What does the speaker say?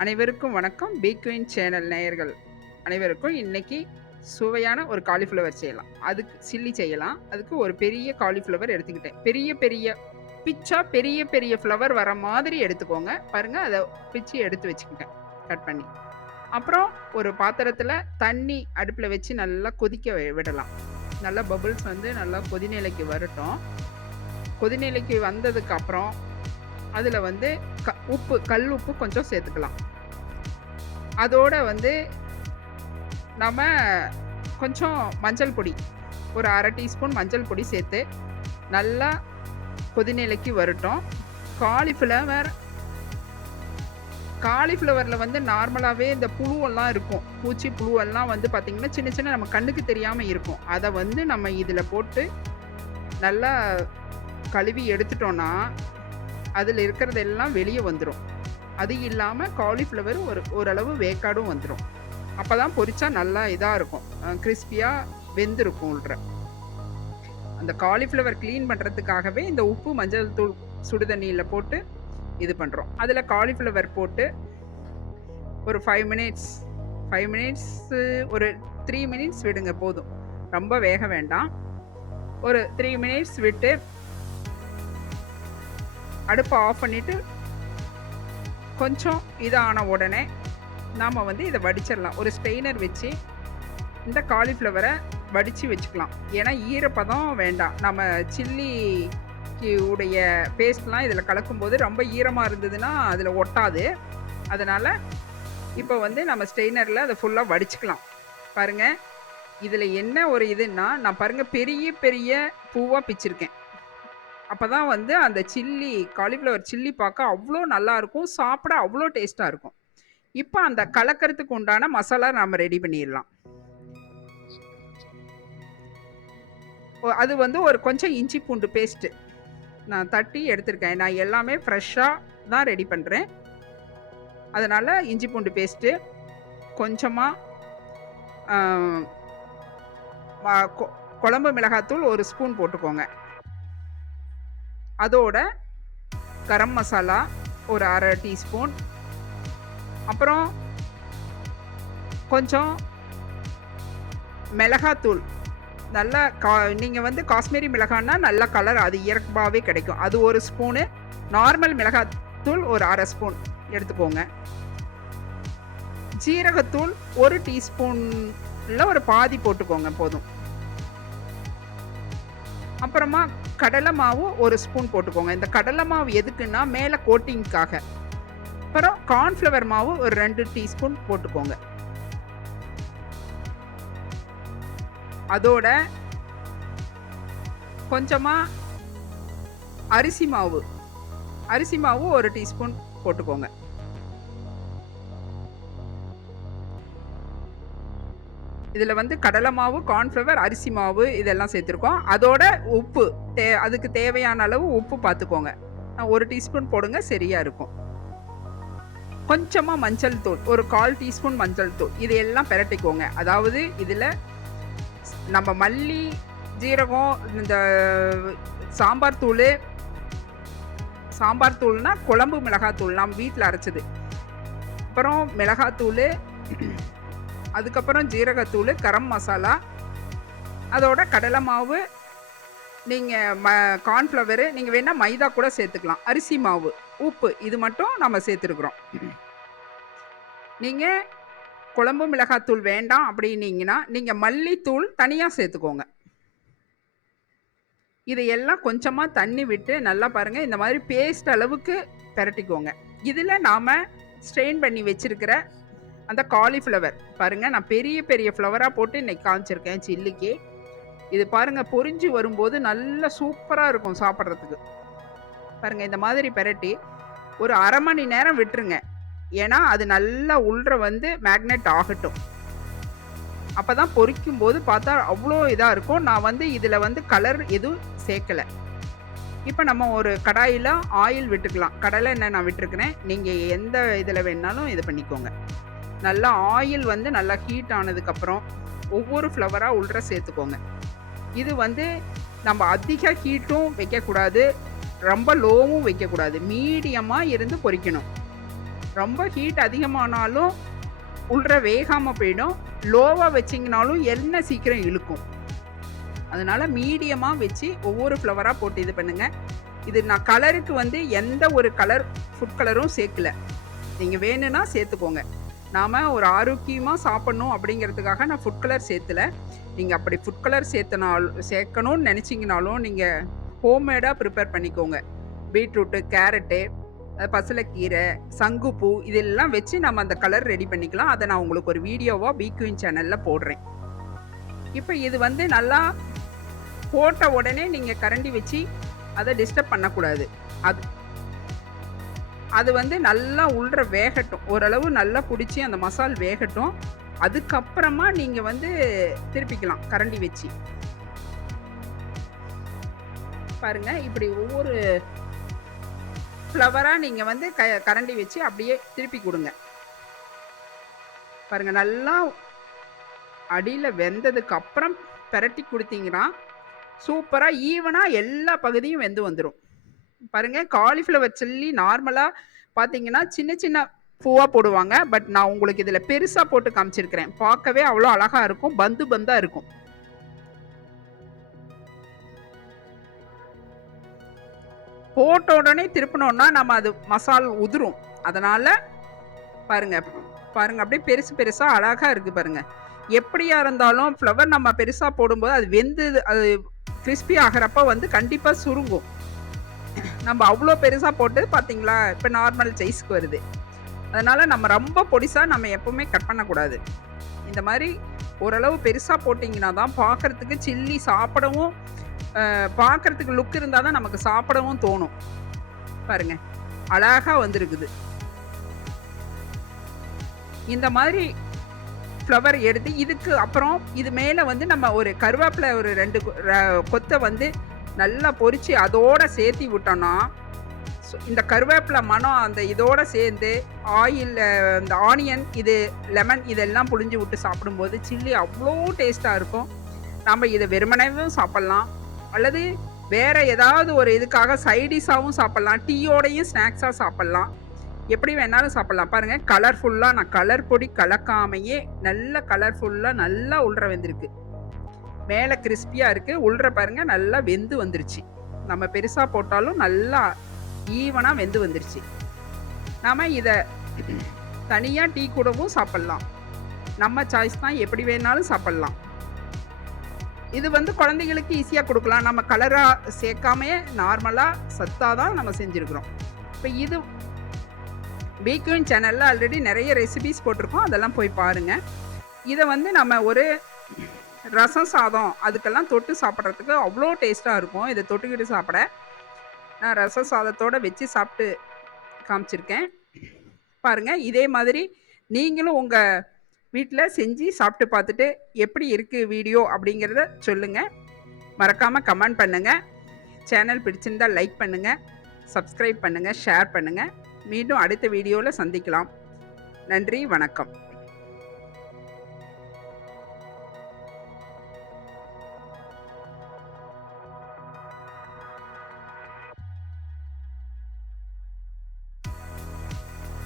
அனைவருக்கும் வணக்கம். B queen channel நேயர்கள் அனைவருக்கும் இன்னைக்கு சுவையான ஒரு காலிஃப்ளவர் செய்யலாம். அதுக்கு சில்லி செய்யலாம். அதுக்கு ஒரு பெரிய காலிஃப்ளவர் எடுத்துக்கிட்டேன். பெரிய பெரிய பிச்சா பெரிய பெரிய ஃப்ளவர் வர மாதிரி எடுத்துக்கோங்க. பாருங்க அத பிச்சு எடுத்து வச்சுக்கிட்டேன். கட் பண்ணி. அப்புறம் ஒரு பாத்திரத்துல தண்ணி அடுப்புல வச்சு நல்லா கொதிக்க விடலாம். நல்லா பபிள்ஸ் வந்து நல்லா கொதிநிலைக்கு வரட்டும். கொதிநிலைக்கு வந்ததுக்கு அப்புறம் அதுல வந்து உப்பு, கல் உப்பு கொஞ்சம் சேர்த்துக்கலாம். அதோட வந்து நம்ம கொஞ்சம் மஞ்சள் பொடி, ஒரு 1/2 டீஸ்பூன் மஞ்சள் பொடி சேர்த்து நல்லா கொதிநிலைக்கு வரட்டும். காலிஃப்ளவர் காலிஃப்ளவர்ல வந்து நார்மலாவே இந்த புழுவெல்லாம் இருக்கும். பூச்சி புழுவெல்லாம் வந்து பார்த்தீங்கன்னா, சின்ன சின்ன நம்ம கண்ணுக்கு தெரியாம இருக்கும். அத வந்து நம்ம இதுல போட்டு நல்லா கழுவி எடுத்துட்டோம்னா, அதுல இருக்கிறதெல்லாம் வெளிய வந்துரும். அது இல்லாம காலிஃப்ளவர் ஓரளவு வேக்காடும் வந்துரும். அப்பதான் பொரிச்சா நல்லா இதா இருக்கும். கிரிஸ்பியா வெந்திருக்கும் உள்ற. அந்த காலிஃப்ளவர் கிளீன் பண்றதுக்காகவே இந்த உப்பு, மஞ்சள் தூள் சுடு தண்ணீல போட்டு இது பண்றோம். அதுல காலிஃப்ளவர் போட்டு ஒரு 5 மினிட்ஸ் 5 மினிட்ஸ் ஒரு 3 மினிட்ஸ் விடுங்க போதும். ரொம்ப வேக வேண்டாம். ஒரு 3 மினிட்ஸ் விட்டு அடுப்ப ஆஃப் பண்ணிட்டு கொஞ்சம் இதான உடனே நாம வந்து இத வடிச்சிடலாம். ஒரு ஸ்ட்ரெயினர் வச்சு இந்த காலிஃப்ளவர வடிச்சு வச்சுக்கலாம். ஏன்னா ஈரப்பதம் வேண்டாம். நம்ம சில்லிக்கு உடைய பேஸ்ட்லாம் இதில் கலக்கும்போது ரொம்ப ஈரமாக இருந்ததுன்னா அதில் ஒட்டாது. அதனால இப்போ வந்து நம்ம ஸ்ட்ரெயினரில் அதை ஃபுல்லாக வடிச்சுக்கலாம். பாருங்க, இதில் என்ன ஒரு இதுன்னா, நான் பாருங்க பெரிய பெரிய பூவாக பிச்சிருக்கேன். அப்பதான் வந்து அந்த சில்லி காலிஃப்ளவர் சில்லி பார்க்க அவ்வளோ நல்லா இருக்கும். சாப்பிட அவ்வளோ டேஸ்ட்டா இருக்கும். இப்ப அந்த கலக்கறதுக்கு உண்டான மசாலா நாம ரெடி பண்ணிடலாம். அது வந்து ஒரு கொஞ்சம் இஞ்சி பூண்டு பேஸ்ட் நான் தட்டி எடுத்திருக்கேன். நான் எல்லாமே ஃப்ரெஷ்ஷா தான் ரெடி பண்றேன். அதனால இஞ்சி பூண்டு பேஸ்ட் கொஞ்சமா ஆ, குழம்பு மிளகாத்தூள் ஒரு ஸ்பூன் போட்டுக்கோங்க. அதோட கரம் மசாலா ஒரு 1/2 டீஸ்பூன், அப்புறம் கொஞ்சம் மிளகாத்தூள் நல்ல நீங்கள் வந்து காஷ்மீரி மிளகான்னா நல்ல கலர் அது இயற்பாகவே கிடைக்கும். அது ஒரு ஸ்பூனு. நார்மல் மிளகாத்தூள் ஒரு 1/2 ஸ்பூன் எடுத்துக்கோங்க. ஜீரகத்தூள் ஒரு டீஸ்பூனில் ஒரு பாதி போட்டுக்கோங்க போதும். அப்புறமா கடலை மாவு ஒரு ஸ்பூன் போட்டுக்கோங்க. இந்த கடலை மாவு எதுக்குன்னா மேலே கோட்டிங்க்காக. அப்புறம் கார்ன்ஃப்ளவர் மாவு ஒரு 2 டீஸ்பூன் போட்டுக்கோங்க. அதோட கொஞ்சமா அரிசி மாவு ஒரு டீஸ்பூன் போட்டுக்கோங்க. இதில் வந்து கடலை மாவு, கார்ன்ஃப்ளவர், அரிசி மாவு இதெல்லாம் சேர்த்துருக்கோம். அதோட உப்பு அதுக்கு தேவையான அளவு உப்பு பார்த்துக்கோங்க. 1 டீஸ்பூன் போடுங்க, சரியா இருக்கும். கொஞ்சமாக மஞ்சள் தூள் ஒரு 1/4 டீஸ்பூன் மஞ்சள் தூள் இது எல்லாம் பிரட்டிக்கோங்க. அதாவது இதில் நம்ம மல்லி, ஜீரகம், இந்த சாம்பார் தூள்னா குழம்பு மிளகாத்தூள் நம்ம வீட்டில் அரைச்சது, அப்புறம் மிளகாத்தூள், அதுக்கப்புறம் ஜீரகத்தூள், கரம் மசாலா, அதோட கடலை மாவு, நீங்கள் கார்ன்ஃப்ளவரு, நீங்கள் வேணால் மைதா கூட சேர்த்துக்கலாம், அரிசி மாவு, உப்பு இது மட்டும் நம்ம சேர்த்துருக்குறோம். நீங்கள் குழம்பு மிளகாத்தூள் வேண்டாம் அப்படின்னீங்கன்னா நீங்கள் மல்லித்தூள் தனியாக சேர்த்துக்கோங்க. இதையெல்லாம் கொஞ்சமாக தண்ணி விட்டு நல்லா பாருங்கள், இந்த மாதிரி பேஸ்ட் அளவுக்கு பிரட்டிக்கோங்க. இதில் நாம் ஸ்ட்ரெயின் பண்ணி வச்சுருக்கிற அந்த காலிஃப்ளவர் பாருங்கள், நான் பெரிய பெரிய ஃப்ளவராக போட்டு இன்னைக்கு காமிச்சிருக்கேன் சில்லிக்கு. இது பாருங்கள், பொரிஞ்சு வரும்போது நல்லா சூப்பராக இருக்கும் சாப்பிட்றதுக்கு. பாருங்கள், இந்த மாதிரி பிரட்டி ஒரு 1/2 மணி நேரம் விட்டுருங்க. ஏன்னா அது நல்லா உள்ற வந்து மேக்னெட் ஆகட்டும். அப்போ தான் பொரிக்கும் போது பார்த்தா அவ்வளோ இதாக இருக்கும். நான் வந்து இதில் வந்து கலர் எதுவும் சேர்க்கலை. இப்போ நம்ம ஒரு கடாயில் ஆயில் விட்டுக்கலாம். கடலை எண்ணெய் நான் விட்டுருக்கிறேன். நீங்கள் எந்த இதில் வேணாலும் இது பண்ணிக்கோங்க. நல்லா ஆயில் வந்து நல்லா ஹீட் ஆனதுக்கப்புறம் ஒவ்வொரு ஃப்ளவராக உள்ற சேர்த்துக்கோங்க. இது வந்து நம்ம அதிக ஹீட்டும் வைக்கக்கூடாது, ரொம்ப லோவும் வைக்கக்கூடாது. மீடியமாக இருந்து பொரிக்கணும். ரொம்ப ஹீட் அதிகமானாலும் உள்ற வேகாமல் போயிடும். லோவாக வச்சிங்கனாலும் எண்ணெய் சீக்கிரம் இழுக்கும். அதனால் மீடியமாக வச்சு ஒவ்வொரு ஃப்ளவராக போட்டு இது பண்ணுங்கள். இது நான் கலருக்கு வந்து எந்த ஒரு ஃபுட் கலரும் சேர்க்கல. நீங்கள் வேணும்னா சேர்த்துக்கோங்க. நாம் ஒரு ஆரோக்கியமாக சாப்பிட்ணும் அப்படிங்கிறதுக்காக நான் ஃபுட் கலர் சேர்த்துல. நீங்கள் அப்படி ஃபுட் கலர் சேர்க்கணும்னு நினச்சிங்கனாலும் நீங்கள் ஹோம்மேடாக ப்ரிப்பேர் பண்ணிக்கோங்க. பீட்ரூட்டு, கேரட்டு, பசலைக்கீரை, சங்குப்பூ இதெல்லாம் வச்சு நம்ம அந்த கலர் ரெடி பண்ணிக்கலாம். அதை நான் உங்களுக்கு ஒரு வீடியோவாக பி குயின் சேனலில் போடுறேன். இப்போ இது வந்து நல்லா போட்ட உடனே நீங்கள் கரண்டி வச்சு அதை டிஸ்டர்ப் பண்ணக்கூடாது. அது வந்து நல்லா உள்ற வேகட்டும். ஓரளவு நல்லா பிடிச்சி அந்த மசால் வேகட்டும். அதுக்கப்புறமா நீங்கள் வந்து திருப்பிக்கலாம் கரண்டி வச்சு. பாருங்கள், இப்படி ஒவ்வொரு ஃப்ளவராக நீங்கள் வந்து கரண்டி வச்சு அப்படியே திருப்பி கொடுங்க. பாருங்கள், நல்லா அடியில் வெந்ததுக்கு அப்புறம் பிரட்டி கொடுத்தீங்கன்னா சூப்பராக ஈவனாக எல்லா பகுதியும் வெந்து வந்துடும். பாருங்கள், காலிஃப்ளவர் சில்லி நார்மலாக பார்த்தீங்கன்னா சின்ன சின்ன பூவாக போடுவாங்க. பட் நான் உங்களுக்கு இதில் பெருசாக போட்டு காமிச்சிருக்கிறேன். பார்க்கவே அவ்வளோ அழகாக இருக்கும், பந்து பந்தாக இருக்கும். போட்ட உடனே திருப்பினோன்னா நம்ம அது மசால் உதிரும். அதனால் பாருங்கள் அப்படியே பெருசு பெருசாக அழகாக இருக்குது. பாருங்கள், எப்படியா இருந்தாலும் ஃப்ளவர் நம்ம பெருசாக போடும்போது அது வெந்து அது கிறிஸ்பி ஆகிறப்ப வந்து கண்டிப்பாக சுருங்கும். நம்ம அவ்வளோ பெருசாக போட்டு பார்த்தீங்களா இப்போ நார்மல் சைஸ்க்கு வருது. அதனால் நம்ம ரொம்ப பொடிசாக நம்ம எப்போவுமே கட் பண்ணக்கூடாது. இந்த மாதிரி ஓரளவு பெருசாக போட்டிங்கன்னா தான் பார்க்குறதுக்கு சில்லி சாப்பிடவும் பார்க்குறதுக்கு லுக் இருந்தால் தான் நமக்கு சாப்பிடவும் தோணும். பாருங்கள், அழகாக வந்திருக்குது. இந்த மாதிரி ஃப்ளவர் எடுத்து இதுக்கு அப்புறம் இது மேலே வந்து நம்ம ஒரு கருவேப்பிலை ஒரு 2 கொத்தை வந்து நல்லா பொரித்து அதோடு சேர்த்தி விட்டோன்னா இந்த கருவேப்பிலை மனம் அந்த இதோடு சேர்ந்து ஆயில், இந்த ஆனியன், இது லெமன் இதெல்லாம் புழிஞ்சு விட்டு சாப்பிடும்போது சில்லி அவ்வளோ டேஸ்ட்டாக இருக்கும். நம்ம இதை வெறுமனவும் சாப்பிட்லாம், அல்லது வேறு ஏதாவது ஒரு இதுக்காக சைடிஷாகவும் சாப்பிட்லாம், டீயோடையும் ஸ்நாக்ஸாக சாப்பிட்லாம், எப்படி வேணாலும் சாப்பிட்லாம். பாருங்கள், கலர்ஃபுல்லாக நான் கலர் பொடி கலக்காமையே நல்ல கலர்ஃபுல்லாக நல்லா உள்ற வெந்திருக்கு. மேலே கிறிஸ்பியாக இருக்குது, உள்ற பாருங்கள் நல்லா வெந்து வந்துருச்சு. நம்ம பெருசாக போட்டாலும் நல்லா ஈவனாக வெந்து வந்துருச்சு. நாம் இதை தனியாக டீ கூடவும் சாப்பிட்லாம். நம்ம சாய்ஸ் தான், எப்படி வேணாலும் சாப்பிட்லாம். இது வந்து குழந்தைங்களுக்கு ஈஸியாக கொடுக்கலாம். நம்ம கலராக சேர்க்காமையே நார்மலாக சத்தாக தான் நம்ம செஞ்சுருக்குறோம். இப்போ இது பி குயின் சேனலில் ஆல்ரெடி நிறைய ரெசிபிஸ் போட்டிருக்கோம், அதெல்லாம் போய் பாருங்கள். இதை வந்து நம்ம ஒரு ரசம் சாதம் அதுக்கெல்லாம் தொட்டு சாப்பிட்றதுக்கு அவ்வளோ டேஸ்ட்டாக இருக்கும். இதை தொட்டுக்கிட்டு சாப்பிட நான் ரசம் சாதத்தோடு வச்சு சாப்பிட்டு காமிச்சிருக்கேன். பாருங்கள், இதே மாதிரி நீங்களும் உங்கள் வீட்டில் செஞ்சு சாப்பிட்டு பார்த்துட்டு எப்படி இருக்குது வீடியோ அப்படிங்கிறத சொல்லுங்கள். மறக்காமல் கமெண்ட் பண்ணுங்கள். சேனல் பிடிச்சிருந்தால் லைக் பண்ணுங்கள், சப்ஸ்கிரைப் பண்ணுங்கள், ஷேர் பண்ணுங்கள். மீண்டும் அடுத்த வீடியோவில் சந்திக்கலாம். நன்றி, வணக்கம்.